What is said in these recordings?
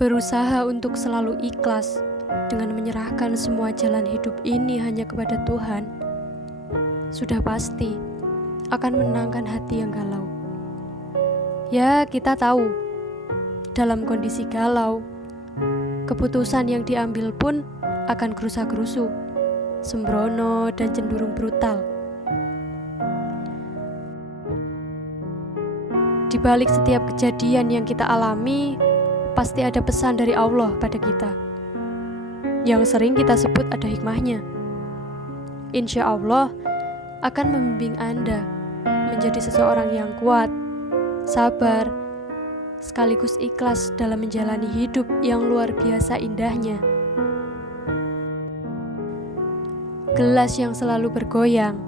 Berusaha untuk selalu ikhlas dengan menyerahkan semua jalan hidup ini hanya kepada Tuhan, sudah pasti akan menenangkan hati yang galau. Ya, kita tahu, dalam kondisi galau, keputusan yang diambil pun akan gerusa-gerusu, sembrono dan cenderung brutal. Di balik setiap kejadian yang kita alami, pasti ada pesan dari Allah pada kita, yang sering kita sebut ada hikmahnya. Insya Allah akan membimbing Anda menjadi seseorang yang kuat, sabar, sekaligus ikhlas dalam menjalani hidup yang luar biasa indahnya. Gelas yang selalu bergoyang,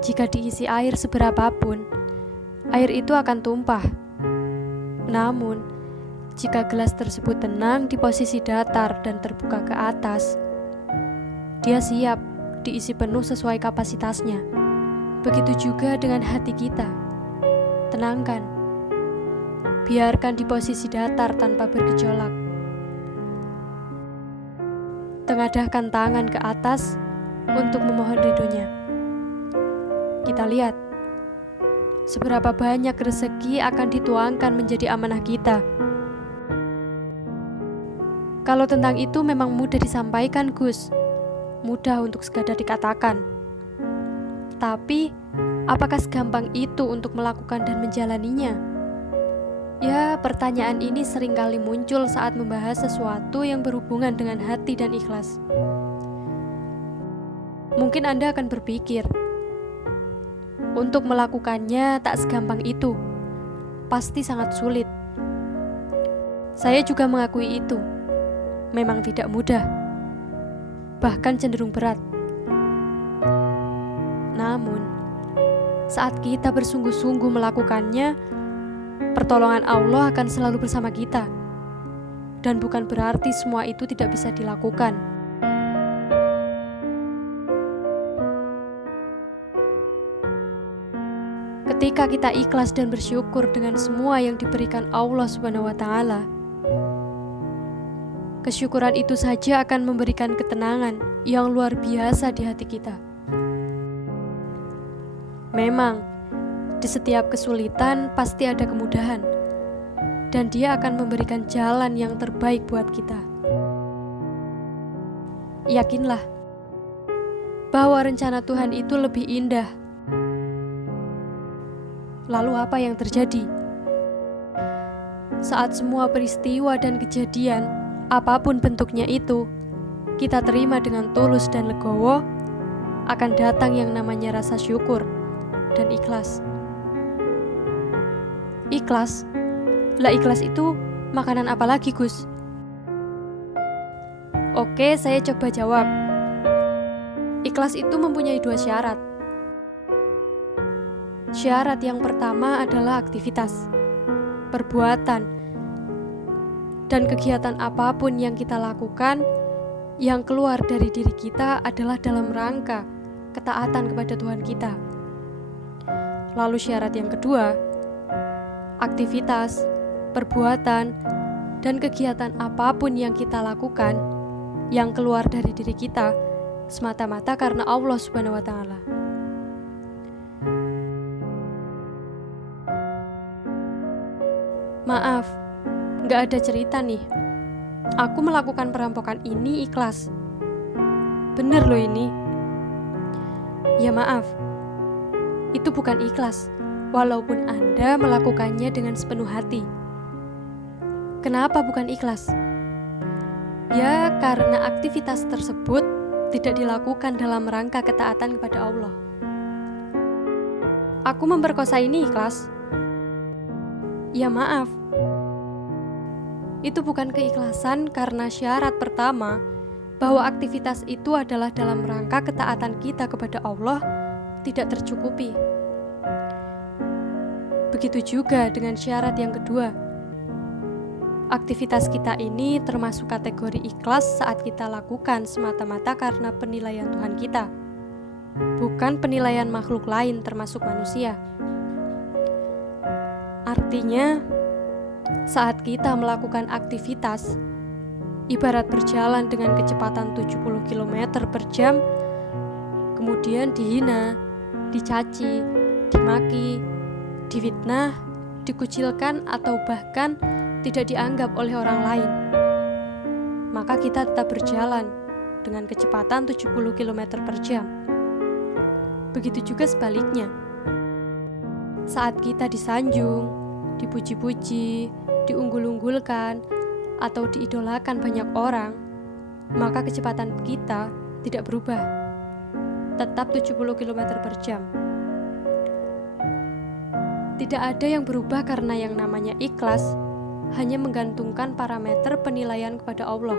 jika diisi air seberapapun, air itu akan tumpah. Namun, jika gelas tersebut tenang di posisi datar dan terbuka ke atas, dia siap diisi penuh sesuai kapasitasnya. Begitu juga dengan hati kita. Tenangkan. Biarkan di posisi datar tanpa bergejolak. Tengadahkan tangan ke atas untuk memohon ridhonya. Kita lihat seberapa banyak rezeki akan dituangkan menjadi amanah kita. Kalau tentang itu memang mudah disampaikan, Gus. Mudah untuk sekadar dikatakan. Tapi, apakah segampang itu untuk melakukan dan menjalaninya? Ya, pertanyaan ini seringkali muncul saat membahas sesuatu yang berhubungan dengan hati dan ikhlas. Mungkin Anda akan berpikir, untuk melakukannya tak segampang itu. Pasti sangat sulit. Saya juga mengakui itu. Memang tidak mudah, bahkan cenderung berat. Namun, saat kita bersungguh-sungguh melakukannya, pertolongan Allah akan selalu bersama kita. Dan bukan berarti semua itu tidak bisa dilakukan. Ketika kita ikhlas dan bersyukur dengan semua yang diberikan Allah Subhanahu wa Ta'ala, kesyukuran itu saja akan memberikan ketenangan yang luar biasa di hati kita. Memang, di setiap kesulitan pasti ada kemudahan, dan Dia akan memberikan jalan yang terbaik buat kita. Yakinlah bahwa rencana Tuhan itu lebih indah. Lalu apa yang terjadi? Saat semua peristiwa dan kejadian apapun bentuknya itu, kita terima dengan tulus dan legowo, akan datang yang namanya rasa syukur dan ikhlas. Ikhlas? Lah ikhlas itu makanan apa lagi, Gus? Oke, saya coba jawab. Ikhlas itu mempunyai 2 syarat. Syarat yang pertama adalah aktivitas, perbuatan, dan kegiatan apapun yang kita lakukan yang keluar dari diri kita adalah dalam rangka ketaatan kepada Tuhan kita. Lalu syarat yang kedua, aktivitas, perbuatan, dan kegiatan apapun yang kita lakukan yang keluar dari diri kita semata-mata karena Allah Subhanahu wa Ta'ala. Maaf, gak ada cerita nih. Aku melakukan perampokan ini ikhlas. Bener loh ini. Ya maaf, itu bukan ikhlas, walaupun Anda melakukannya dengan sepenuh hati. Kenapa bukan ikhlas? Ya, karena aktivitas tersebut tidak dilakukan dalam rangka ketaatan kepada Allah. Aku memperkosa ini ikhlas. Ya maaf, itu bukan keikhlasan karena syarat pertama bahwa aktivitas itu adalah dalam rangka ketaatan kita kepada Allah tidak tercukupi. Begitu juga dengan syarat yang kedua. Aktivitas kita ini termasuk kategori ikhlas saat kita lakukan semata-mata karena penilaian Tuhan kita, bukan penilaian makhluk lain termasuk manusia. Artinya, Saat kita melakukan aktivitas, ibarat berjalan dengan kecepatan 70 km per jam, kemudian dihina, dicaci, dimaki, difitnah, dikucilkan, atau bahkan tidak dianggap oleh orang lain, maka kita tetap berjalan dengan kecepatan 70 km per jam. Begitu juga sebaliknya. Saat kita disanjung, dipuji-puji, diunggul-unggulkan, atau diidolakan banyak orang, maka kecepatan kita tidak berubah, tetap 70 km per jam. Tidak ada yang berubah karena yang namanya ikhlas hanya menggantungkan parameter penilaian kepada Allah.